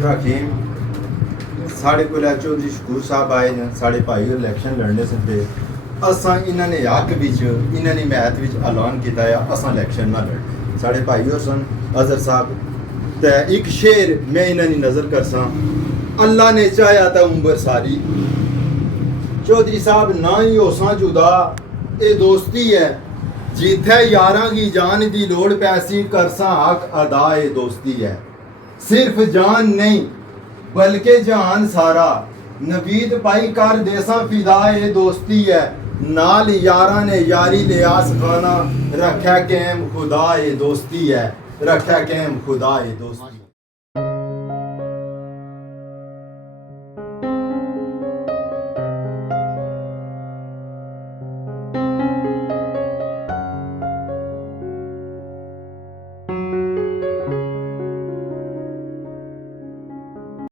हकीम साढ़े को चौधरी शकूर साहब आए हैं साढ़े भाई इलैक्शन लड़ने से पे असा इन्होंने हक विच इन्होंने मैत विच ऐलान किया है असा इलैक्शन ना लड़ साढ़े भाई और सन अजहर साहब ते एक शेर मैं इन्होंने नज़र कर सा अल्लाह ने चाहा था उम्र सारी चौधरी साहब ना ही होसा जुदा ये दोस्ती है जिथे यारां की जान की लोड़ पैसी करसा हक अदा ये दोस्ती है सिर्फ जान नहीं बल्कि जहान सारा नवीद पाई कर देसा फिदा ये दोस्ती है नाल यारा ने यारी लियास खाना रखा कैम खुदा ये दोस्ती है रखा कैम खुदा ये दोस्ती